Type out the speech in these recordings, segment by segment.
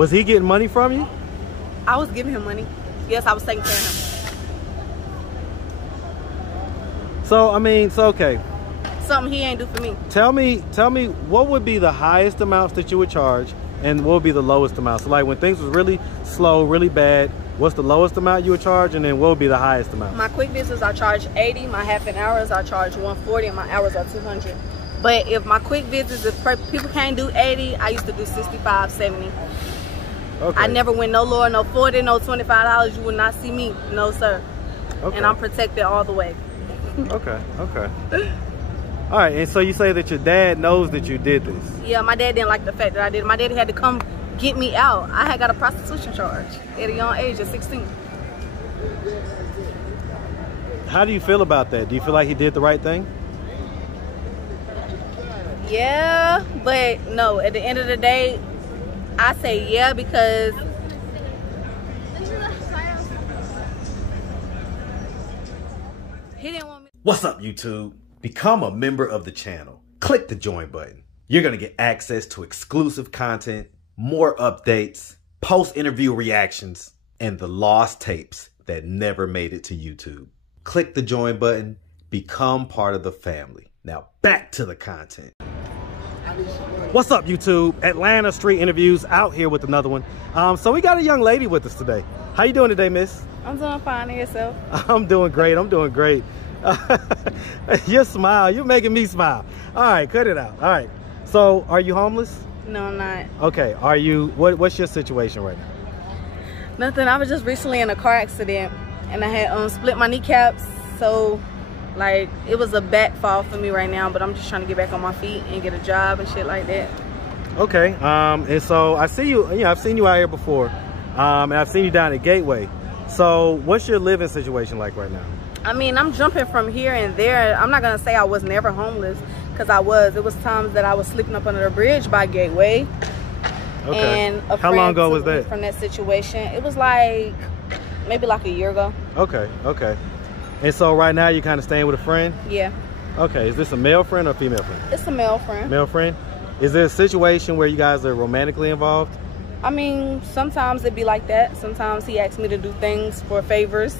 Was he getting money from you? I was giving him money. Yes, I was taking care of him. So, I mean, okay. Something he ain't do for me. Tell me what would be the highest amounts that you would charge and what would be the lowest amount? So like when things was really slow, really bad, what's the lowest amount you would charge, and then what would be the highest amount? My quick visits I charge 80, my half an hours I charge 140, and my hours are 200. But if my quick visits, if people can't do 80, I used to do 65, 70. Okay. I never went no lower, no 40, no $25. You would not see me, no sir. Okay. And I'm protected all the way. Okay, okay. All right, and so you say that your dad knows that you did this? Yeah, my dad didn't like the fact that I did it. My daddy had to come get me out. I had got a prostitution charge at a young age of 16. How do you feel about that? Do you feel like he did the right thing? Yeah, but no, at the end of the day, I say yeah because he didn't want me. What's up, YouTube? Become a member of the channel. Click the join button. You're going to get access to exclusive content, more updates, post-interview reactions, and the lost tapes that never made it to YouTube. Click the join button. Become part of the family. Now back to the content. What's up, YouTube? Atlanta Street Interviews out here with another one. So we got a young lady with us today. How you doing today, miss? I'm doing fine. And yourself? I'm doing great. I'm doing great. Your smile, you're making me smile. All right, cut it out. All right. So, are you homeless? No, I'm not. Okay. Are you? What's your situation right now? Nothing. I was just recently in a car accident, and I had split my kneecaps. So, like, it was a back fall for me right now. But I'm just trying to get back on my feet and get a job and shit like that. Okay. And so I see you. Yeah, I've seen you out here before, and I've seen you down at Gateway. So, what's your living situation like right now? I mean, I'm jumping from here and there. I'm not going to say I was never homeless, because I was. It was times that I was sleeping up under the bridge by Gateway. Okay. And how long ago was that? From that situation. It was like, maybe like a year ago. Okay, okay. And so right now you're kind of staying with a friend? Yeah. Okay, is this a male friend or a female friend? It's a male friend. Male friend? Is there a situation where you guys are romantically involved? I mean, sometimes it'd be like that. Sometimes he asks me to do things for favors.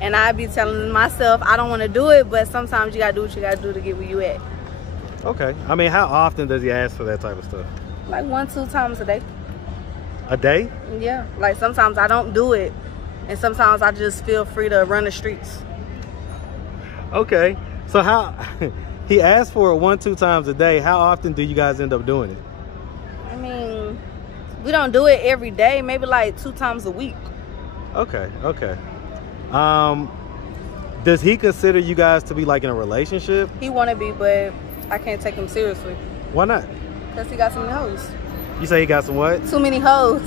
And I be telling myself I don't want to do it, but sometimes you gotta do what you gotta do to get where you at. Okay. I mean, how often does he ask for that type of stuff? Like 1-2 times a day. A day? Yeah. Like sometimes I don't do it, and sometimes I just feel free to run the streets. Okay. So how he asks for it 1-2 times a day? How often do you guys end up doing it? I mean, we don't do it every day. Maybe like 2 times a week. Okay. Okay. Does he consider you guys to be like in a relationship? He wanna be, but I can't take him seriously. Why not? Because he got so many hoes. You say he got some what? Too many hoes.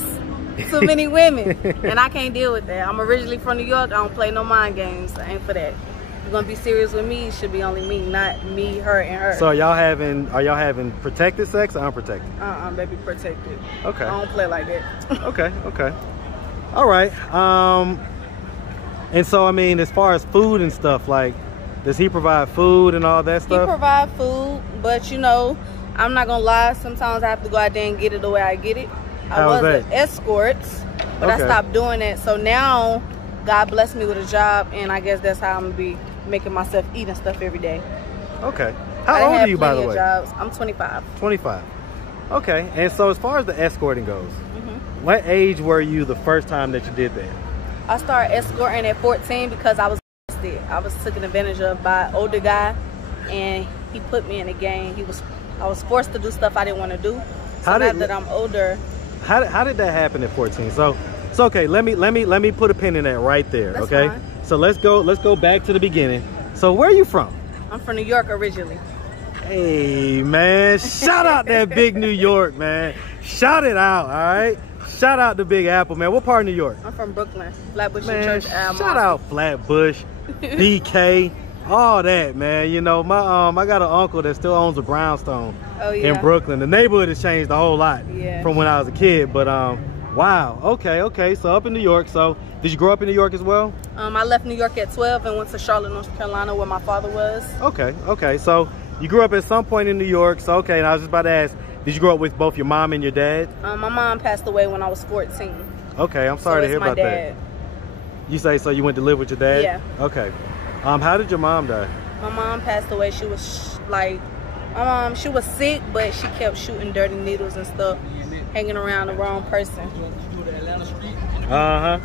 Too many women. And I can't deal with that. I'm originally from New York. I don't play no mind games. I ain't for that. If you're gonna be serious with me, it should be only me, not me, her, and her. So are y'all having protected sex or unprotected? Baby, protected. Okay. I don't play like that. Okay, okay. All right. And so, I mean, as far as food and stuff, like, does he provide food and all that stuff? He provide food, but you know, I'm not gonna lie. Sometimes I have to go out there and get it the way I get it. I was an escort, but I stopped doing that. So now, God blessed me with a job, and I guess that's how I'm gonna be making myself eat and stuff every day. Okay. How old are you, by the way? Jobs. I'm 25. 25. Okay. And so, as far as the escorting goes, what age were you the first time that you did that? I started escorting at 14 because I was molested. I was taken advantage of by an older guy, and he put me in a gang. I was forced to do stuff I didn't want to do. So now that I'm older. How did that happen at 14? So okay, let me put a pin in that right there. That's okay. Fine. So let's go back to the beginning. So where are you from? I'm from New York originally. Hey man, shout out that big New York, man. Shout it out, all right? Shout out to Big Apple, man. What part of New York? I'm from Brooklyn, Flatbush man, Church. Shout out Flatbush, BK, all that, man. You know, I got an uncle that still owns a brownstone in Brooklyn. The neighborhood has changed a whole lot from when I was a kid, but wow. Okay. So up in New York. So did you grow up in New York as well? I left New York at 12 and went to Charlotte, North Carolina, where my father was. Okay. So you grew up at some point in New York. So okay, and I was just about to ask, Did you grow up with both your mom and your dad? My mom passed away when I was 14. Okay, I'm sorry to hear about that. You say so you went to live with your dad? Yeah. Okay. How did your mom die? My mom passed away. She was she was sick, but she kept shooting dirty needles and stuff, hanging around the wrong person. Uh-huh.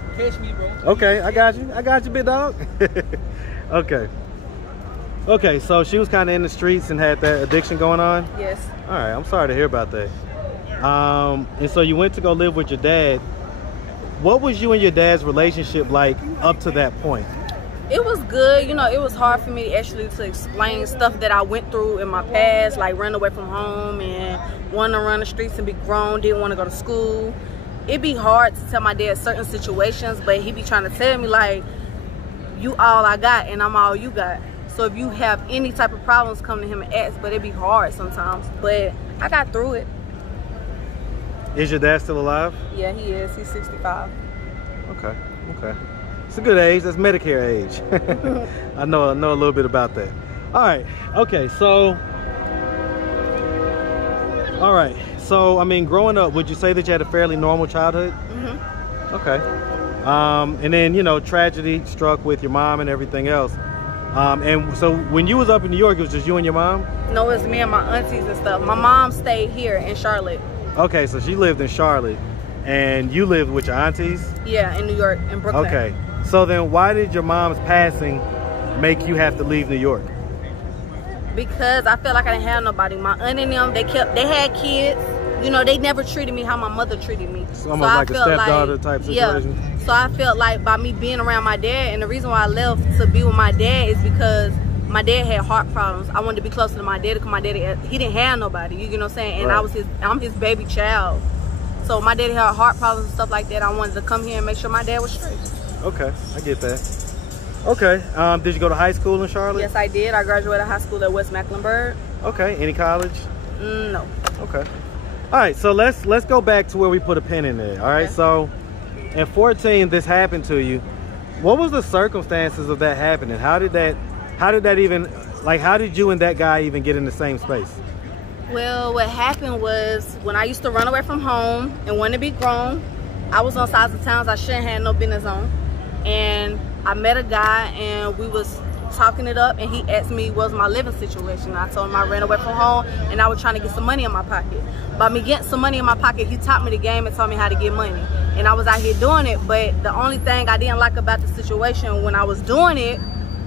Okay, I got you. I got you, big dog. Okay. Okay, so she was kind of in the streets and had that addiction going on? Yes. All right, I'm sorry to hear about that. And so you went to go live with your dad. What was you and your dad's relationship like up to that point? It was good. You know, it was hard for me actually to explain stuff that I went through in my past, like running away from home and wanting to run the streets and be grown, didn't want to go to school. It'd be hard to tell my dad certain situations, but he be trying to tell me like, you all I got and I'm all you got. So if you have any type of problems, come to him and ask, but it'd be hard sometimes. But I got through it. Is your dad still alive? Yeah, he is. He's 65. Okay, okay. It's a good age. That's Medicare age. I know a little bit about that. All right, okay, so... All right, so, I mean, growing up, would you say that you had a fairly normal childhood? Mm-hmm. Okay. And then, you know, tragedy struck with your mom and everything else. And so when you was up in New York, it was just you and your mom? No, it's me and my aunties and stuff. My mom stayed here in Charlotte. Okay, so she lived in Charlotte. And you lived with your aunties? Yeah, in New York, in Brooklyn. Okay. So then why did your mom's passing make you have to leave New York? Because I felt like I didn't have nobody. My aunt and them, they had kids. You know, they never treated me how my mother treated me. So almost like a stepdaughter type situation? Yeah. So I felt like by me being around my dad, and the reason why I left to be with my dad is because my dad had heart problems. I wanted to be closer to my dad because my daddy, he didn't have nobody. You know what I'm saying? And right. I'm his baby child. So my daddy had heart problems and stuff like that. I wanted to come here and make sure my dad was straight. Okay, I get that. Okay, did you go to high school in Charlotte? Yes, I did. I graduated high school at West Mecklenburg. Okay, any college? No. Okay. All right, so let's go back to where we put a pin in there. All right, okay. So in 14, this happened to you. What was the circumstances of that happening? How did that even, like, how did you and that guy even get in the same space? Well, what happened was when I used to run away from home and want to be grown, I was on sides of towns I shouldn't have no business on. And I met a guy and we was talking it up and he asked me what was my living situation. I told him I ran away from home and I was trying to get some money in my pocket. By me getting some money in my pocket, he taught me the game and taught me how to get money. And I was out here doing it, but the only thing I didn't like about the situation when I was doing it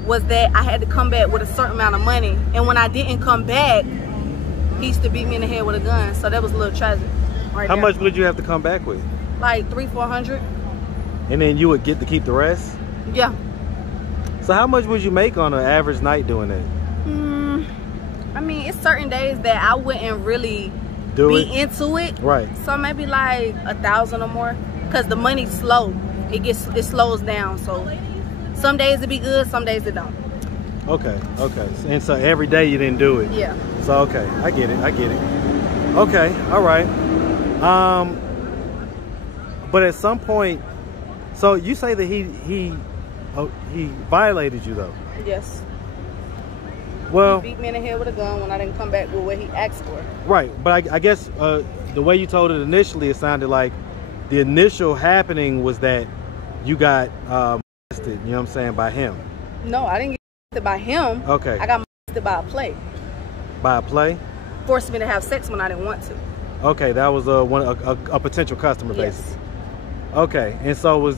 was that I had to come back with a certain amount of money. And when I didn't come back, he used to beat me in the head with a gun. So that was a little tragic. How much would you have to come back with? Like $300-400. And then you would get to keep the rest? Yeah. So how much would you make on an average night doing that? I mean, it's certain days that I wouldn't really be into it. Right. So maybe like 1,000 or more. Because the money's slow. It slows down. So some days it be good, some days it don't. Okay, okay. And so every day you didn't do it? Yeah. So okay, I get it, I get it. Okay, all right. But at some point, so you say that he violated you though? Yes. Well, he beat me in the head with a gun when I didn't come back with what he asked for. Right, but I guess the way you told it initially, it sounded like the initial happening was that you got molested, you know what I'm saying, by him. No, I didn't get molested by him. Okay. I got molested by a play. By a play? Forced me to have sex when I didn't want to. Okay, that was a potential customer, basically. Yes. Okay, and so was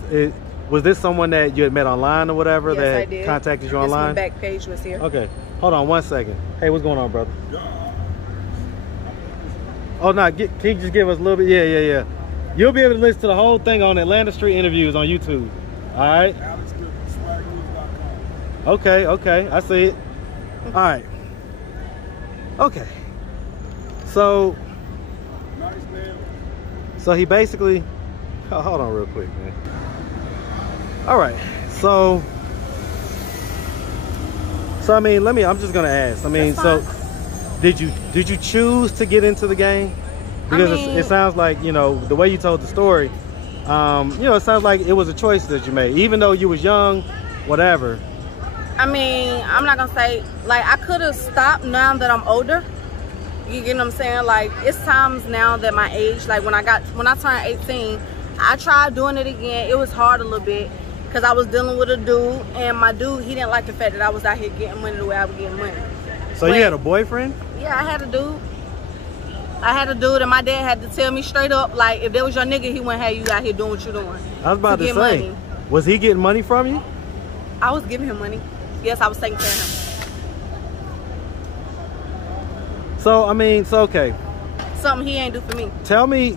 this someone that you had met online or whatever? Yes, that I did. Contacted you online? This one back page was here. Okay, hold on 1 second. Hey, what's going on, brother? Oh no, can you just give us a little bit? Yeah. You'll be able to listen to the whole thing on Atlanta Street Interviews on YouTube. All right. Okay, I see it. All right. Okay. So he basically, hold on real quick, man. All right. So I mean, I'm just gonna ask. I mean, so did you choose to get into the game? Because it sounds like, you know, the way you told the story, you know, it sounds like it was a choice that you made, even though you was young, whatever. I mean, I'm not gonna say, like, I could have stopped now that I'm older. You get what I'm saying? Like, it's times now that my age, like when I turned 18, I tried doing it again. It was hard a little bit because I was dealing with a dude, and my dude, he didn't like the fact that I was out here getting money the way I was getting money. So you had a boyfriend? Yeah, I had a dude. And my dad had to tell me straight up, like, if there was your nigga, he wouldn't have you out here doing what you doing. I was about to say, money. Was he getting money from you? I was giving him money. Yes, I was taking care of him. So, I mean, okay. Something he ain't do for me. Tell me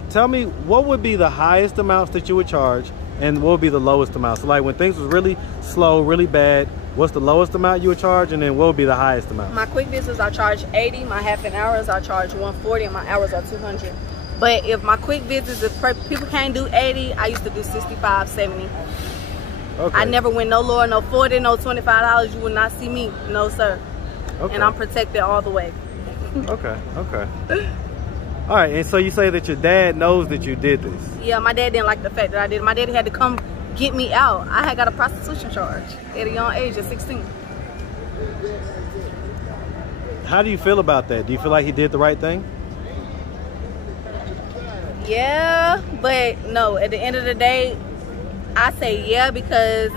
what would be the highest amounts that you would charge and what would be the lowest amount? So like when things was really slow, really bad, what's the lowest amount you would charge, and then what would be the highest amount? My quick visits I charge 80, my half an hours I charge 140, and my hours are 200. But if my quick visits, if people can't do 80, I used to do 65, 70. Okay. I never went no lower, no 40, no $25. You will not see me, no sir. Okay. And I'm protected all the way. Okay. All right, and so you say that your dad knows that you did this? Yeah, my dad didn't like the fact that I did it. My daddy had to come get me out. I had got a prostitution charge at a young age of 16. How do you feel about that? Do you feel like he did the right thing? Yeah, but no, at the end of the day, I say yeah because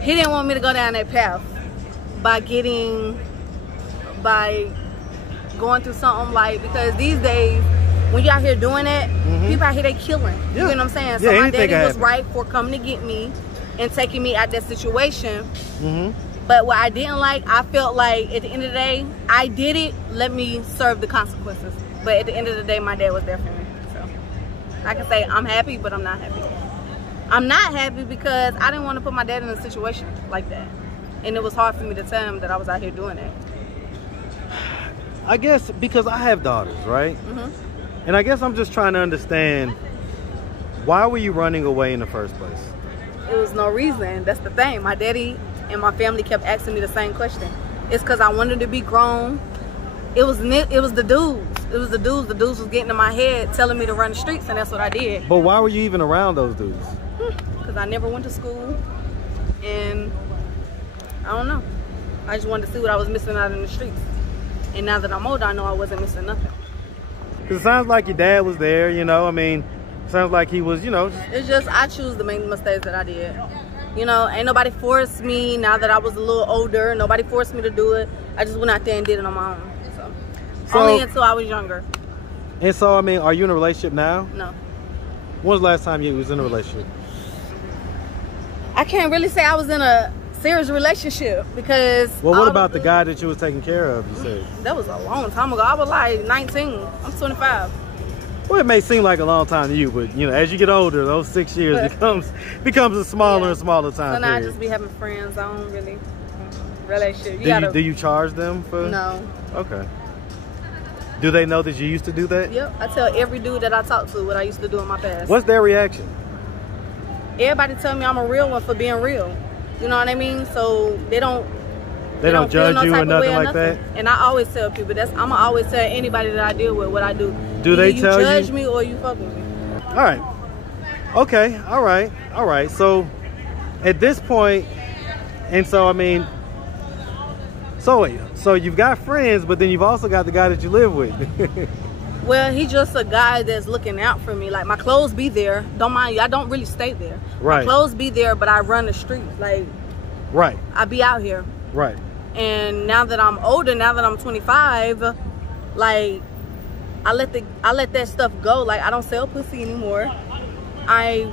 he didn't want me to go down that path by going through something like, because these days when you out here doing that, people out here they killing. Yeah. You know what I'm saying? So my daddy was right for coming to get me and taking me out that situation. But what I didn't like, I felt like at the end of the day, I did it, let me serve the consequences. But at the end of the day, my dad was there for me. So I can say I'm happy, but I'm not happy. I'm not happy because I didn't want to put my dad in a situation like that. And it was hard for me to tell him that I was out here doing it. I guess because I have daughters, right? And I guess I'm just trying to understand, why were you running away in the first place? It was no reason. That's the thing. My daddy and my family kept asking me the same question. It's because I wanted to be grown. It was the dudes. It was the dudes. The dudes was getting in my head, telling me to run the streets, and that's what I did. But why were you even around those dudes? Because I never went to school, and I don't know. I just wanted to see what I was missing out in the streets. And now that I'm older, I know I wasn't missing nothing. Because it sounds like your dad was there, you know. I mean, it sounds like he was, you know. It's just I choose to make the mistakes that I did. You know, ain't nobody forced me. Now that I was a little older, nobody forced me to do it. I just went out there and did it on my own. So only until I was younger. And so, I mean, are you in a relationship now? No. When was the last time you was in a relationship? I can't really say I was in a serious relationship because... Well, what about the guy that you was taking care of, you said? That was a long time ago. I was like 19. I'm 25. Well, it may seem like a long time to you, but, you know, as you get older, those 6 years becomes a smaller and smaller time So now period. I just be having friends. I don't really... relationship. Do you charge them for... No. Okay. Do they know that you used to do that? Yep. I tell every dude that I talk to what I used to do in my past. What's their reaction? Everybody tell me I'm a real one for being real. You know what I mean? So they don't judge you or nothing like that? And I always tell people, I'ma always tell anybody that I deal with what I do. Do they tell you? You judge me or you fuck with me. All right. Okay. All right. So at this point, and so I mean, so you've got friends, but then you've also got the guy that you live with. Well, he's just a guy that's looking out for me. Like, my clothes be there. Don't mind you. I don't really stay there. Right. My clothes be there, but I run the street. Like, right. I be out here. Right. And now that I'm older, now that I'm 25, like, I let that stuff go. Like, I don't sell pussy anymore. I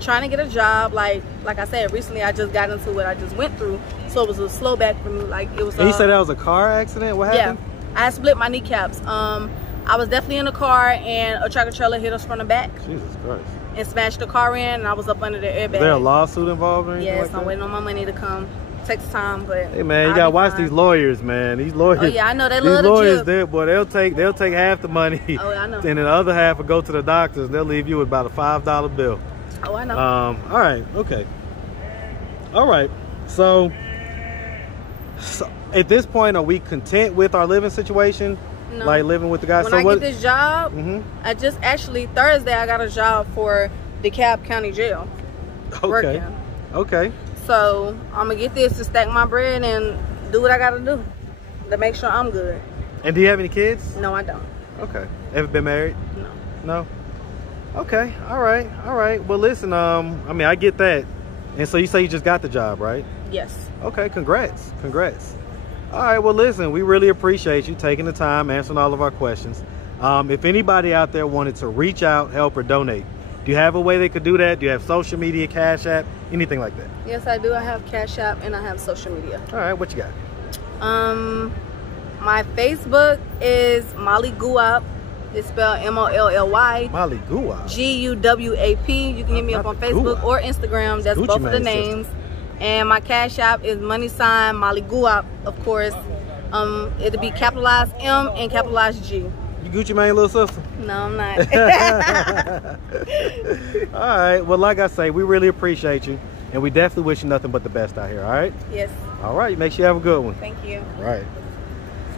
trying to get a job. Like I said, recently I just got into what I just went through. So it was a slow back for me. Like, it was. And you said that was a car accident? What happened? Yeah, I split my kneecaps. I was definitely in a car and a tractor trailer hit us from the back. Jesus Christ. And smashed the car in, and I was up under the airbag. Is there a lawsuit involved or anything? Yes, I'm waiting on my money to come. It takes time, but hey man, you gotta watch these lawyers, man. These lawyers. Oh yeah, I know they love these lawyers. They'll take half the money. Oh, I know. And then the other half will go to the doctors. They'll leave you with about a $5 bill. Oh, I know. All right. Okay. All right. So at this point, are we content with our living situation? No. Like living with the guy? When I get this job, I just actually, Thursday, I got a job for DeKalb County Jail. Okay. Okay. So I'm gonna get this to stack my bread and do what I gotta do to make sure I'm good. And do you have any kids? No, I don't. Okay. Ever been married? No. No? Okay. All right. All right. Well, listen, I mean, I get that. And so you say you just got the job, right? Yes. Okay. Congrats. Congrats. All right. Well, listen, we really appreciate you taking the time, answering all of our questions. If anybody out there wanted to reach out, help, or donate, do you have a way they could do that? Do you have social media, Cash App, anything like that? Yes, I do. I have Cash App and I have social media. All right. What you got? My Facebook is MollyGuwap. It's spelled M-O-L-L-Y. MollyGuwap. G-U-W-A-P. You can hit me up on Facebook or Instagram. That's Gucci both of the Mane names. And my Cash App is $MollyGuwap, of course. It'll be capitalized M and capitalized G. You Gucci Mane, little sister? No, I'm not. All right. Well, like I say, we really appreciate you. And we definitely wish you nothing but the best out here, all right? Yes. All right. Make sure you have a good one. Thank you. All right.